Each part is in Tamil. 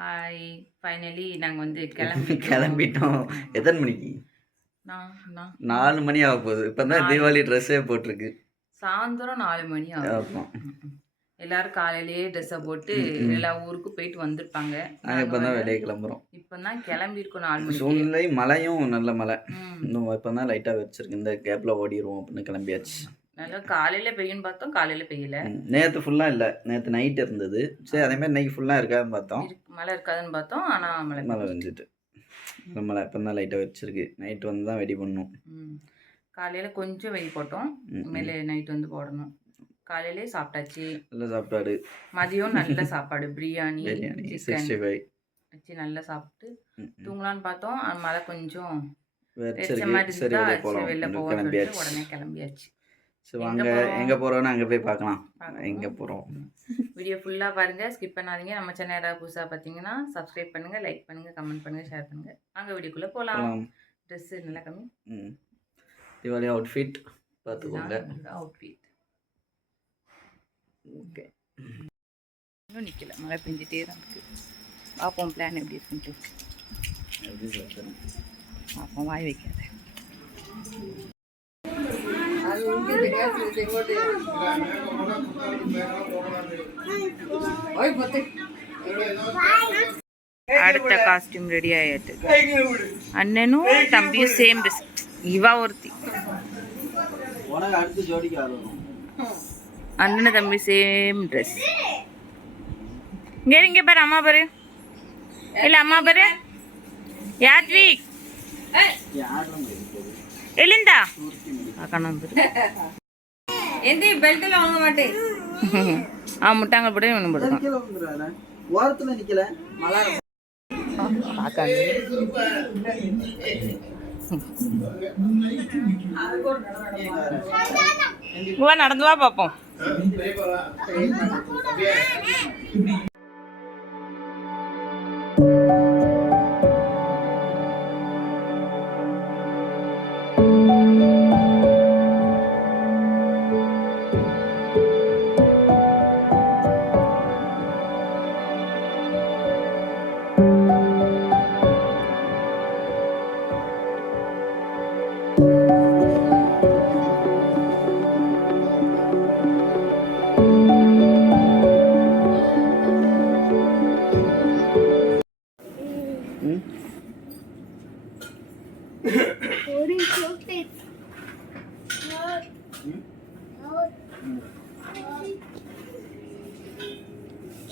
ஹாய்! ஃபைனலி நாங்க வந்து கிளம்பிட்டோம். கிளம்பிட்டோம். எத்தனை மணிக்கு? நான் நான் 4 மணி ஆகப்போகுது. இப்போ தான் 4 தீபாவளி ட்ரெஸ்ஸே போட்டிருக்கு. சாயந்தரம் 4 மணி ஆகுது. ஆமா. எல்லாரும் காலையிலேயே ட்ரெஸ்ஸ போட்டு எல்லா ஊருக்கும் போயிட்டு வந்திருப்பாங்க. நாங்க இப்போ தான் வெளியே கிளம்புறோம். இப்போ தான் கிளம்பியிருக்கோம் 4 மணிக்கு. சூழ்நிலை மழையும் நல்ல மழை. இன்னும் இப்போ தான் லைட்டாக வச்சிருக்கு. இந்த கேப்பில் ஓடிடுவோம் அப்படின்னு கிளம்பியாச்சு. நல்லா காலையில பெய்யும்னு பார்த்தோம், காலையில பெய்யல. நேற்று ஃபுல்லாக இல்லை, நேற்று நைட் இருந்தது. சரி அதே மாதிரி இன்னைக்கு ஃபுல்லாக இருக்காதுன்னு பார்த்தோம். மழை இருக்காதுன்னு பார்த்தோம், ஆனால் மழை வந்துட்டு மழை இப்போ தான் லைட்டாக வச்சிருக்கு. நைட் வந்து தான் வெடி பண்ணணும். காலையில் கொஞ்சம் வெடி போட்டோம், மேலே நைட் வந்து போடணும். காலையிலே சாப்பிட்டாச்சு, நல்ல சாப்பாடு. மதியம் நல்ல சாப்பாடு, பிரியாணி 65 வச்சு நல்லா சாப்பிட்டு தூங்கலான்னு பார்த்தோம். மழை கொஞ்சம் வெளில போவோம், உடனே கிளம்பியாச்சு. சரி வாங்க, எங்கே போகிறோன்னு அங்கே போய் பார்க்கலாம். எங்கே போகிறோம் வீடியோ ஃபுல்லாக பாருங்கள், ஸ்கிப் பண்ணாதீங்க. நம்ம சேனல் யாராவது புதுசாக பார்த்தீங்கன்னா சப்ஸ்கிரைப் பண்ணுங்கள், லைக் பண்ணுங்கள், கமெண்ட் பண்ணுங்கள், ஷேர் பண்ணுங்கள். அங்கே வீடியோக்குள்ளே போகலாம். ட்ரெஸ்ஸு நல்லா கம்மி. தீபாவளி அவுட்ஃபிட் பார்த்துக்கோங்க. Outfit okay. இன்னும் நிற்கல, மழை பெஞ்சிட்டே தான் இருக்குது. பார்ப்போம் பிளான் எப்படி இருக்குன்ட்டு. பார்ப்போம், வாய் வைக்காத. அடுத்த காஸ்டியூம் ரெடி ஆயிட்டு. அண்ணனும் தம்பியும் சேம் ட்ரெஸ். இவா ஒருத்தி, அண்ணனும் தம்பி சேம் ட்ரெஸ். இங்கே பாரு, அம்மா பாரு. இல்ல அம்மா பாரு. யாத்விக் எழுந்தா பெல்ட்ல வாங்க மாட்டேன். முட்டாங்க போட்டு ஒன்று போட்டுருக்கான். ஓரத்துல நிக்கல நடந்து வா பார்ப்போம்.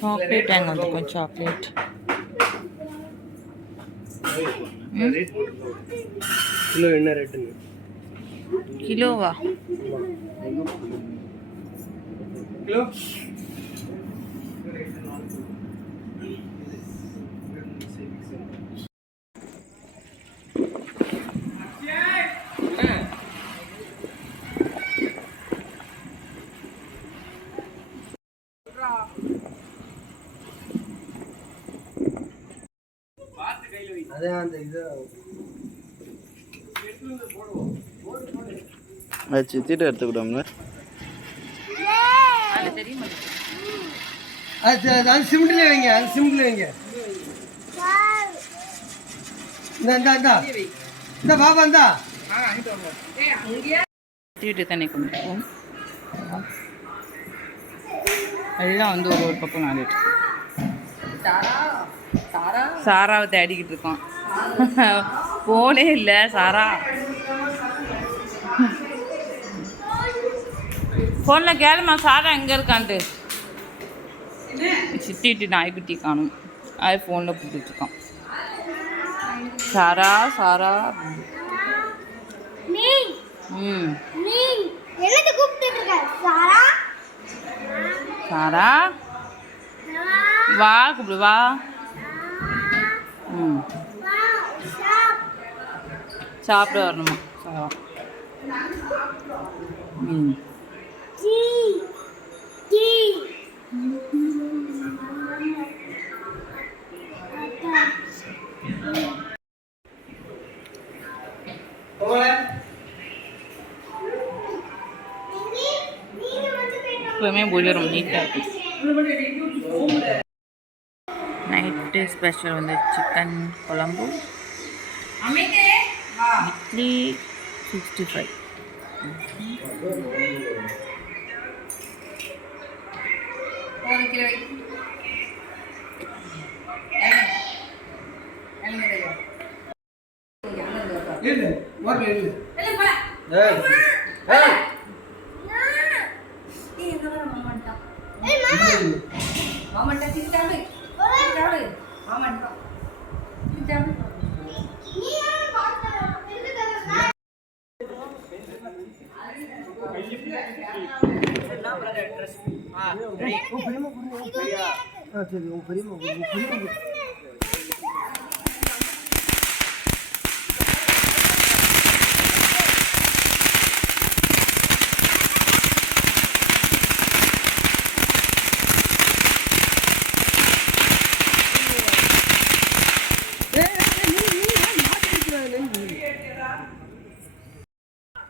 చాక్లెట్ అండ్ కొంచెం చాక్లెట్ కిలో ఎన్న రేట్ కిలోవా కిలో சித்திட்டு எடுத்துக்கிட்டோம்ல. அது சிமெண்ட்ல வைங்க, அது சிமெண்ட்ல வைங்க. இந்த பாப்பா இந்தா வீட்டு தண்ணி கொண்டு போவோம். எல்லாம் வந்து ஒரு பக்கம் நாடிட்டு சாராவை தேடிக்கிட்டு இருக்கோம். போனே இல்லை சாரா. ஃபோனில் கேளுமா சாரா எங்கே இருக்கான்ட்டு. சித்திட்டு நாய்க்குட்டி காணும், அது ஃபோனில் போட்டுட்ருக்கான். சாரா சாரா சாரா வா கூப்பிடு வா. சாப்பிட வரணுமா சாரா. எப்பவுமே பூஜை ரொம்ப நீட்டாக இருக்கும். நைட்டு ஸ்பெஷல் வந்து சிக்கன் குழம்பு, இட்லி 65. இல்லை ஓகே இல்லை சரி உங்க பெரியம்மா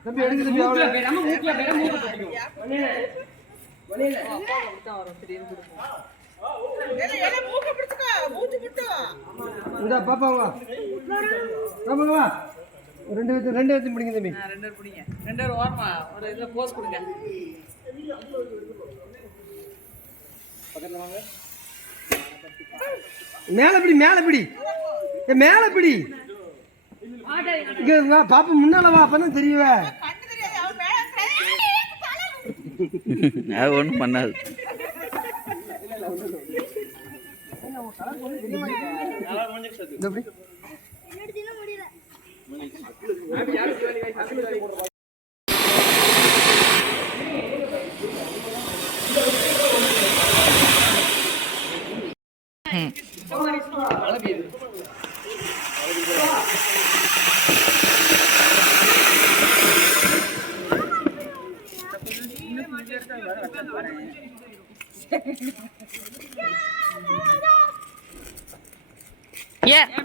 தம்பி எடுங்க தம்பி அவ்வளோ நம்ம மூக்குல பேர மூக்கு போடிக்கும் வளையல அப்பா தான் வரும் திடீர்னு கொடுப்போம் ஏல மூக்கு பிடிச்சுக்கோ மூச்சு பிடிச்சோ இந்த பாப்பா வா பாப்பா வா ரெண்டு பேத்து பிடிங்க தம்பி ரெண்டு பேர் பிடிங்க, ரெண்டு பேர் ஓரமா ஒரு இதுல போஸ் கொடுங்க. பக்கத்துல வாங்க மேல பிடி மேல பிடி இங்க வா பாப்பா முன்னால வா அப்பதான் தெரியுவே அது ஒன்றும் பண்ணாது.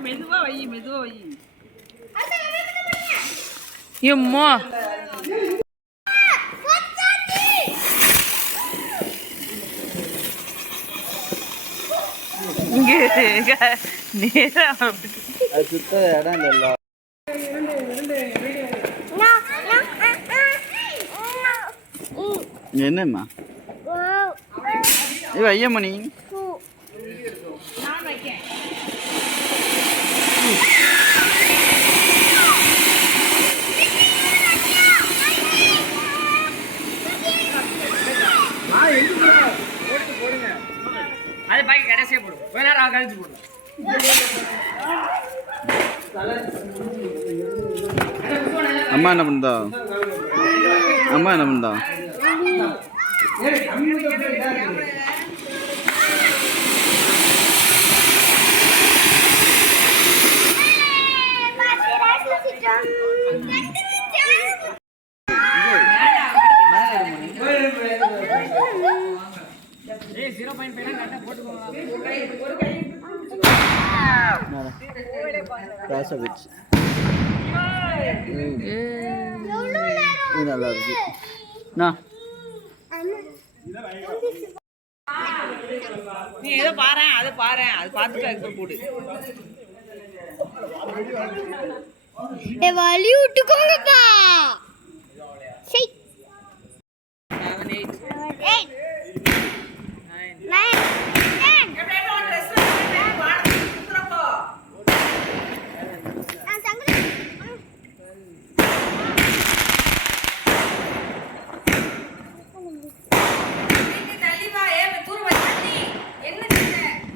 மெதுவா வை, மெதுவா வை. எம்மா இங்கே நேரம் அது சுத்த இடம் இல்லை. என்னம்மா இது ஐயம்மணி அது பாக்கி கடைசியா போடும், கொஞ்ச நேரம் கழிச்சு போடும். அம்மா என்ன பண்ணுதா? அம்மா என்ன பண்ணுதா? நல்லா இருக்கு. நீ ஏதோ பாரு, அது பாரு, அது பார்த்துட்டு அதுக்கு போடு. வலி விட்டுக்கோங்கப்பா. 7, 8, 9, 10.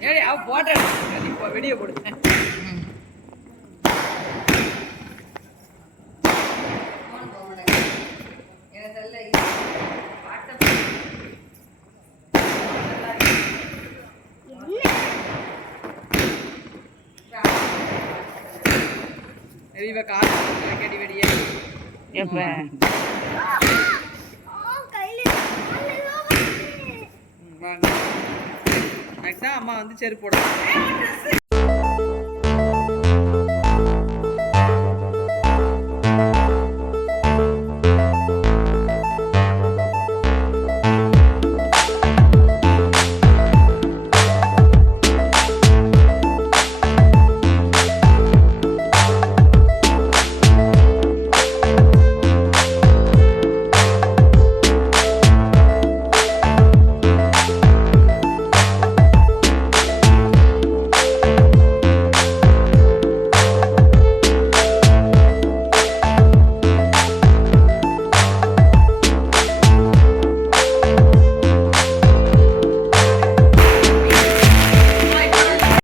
ஏய் அவ போடுற இப்போ வீடியோ போடு. இவ கால் கட்டி வெடியே எப்ப வாங்க. அம்மா வந்து செருப்பு போடுறாங்க.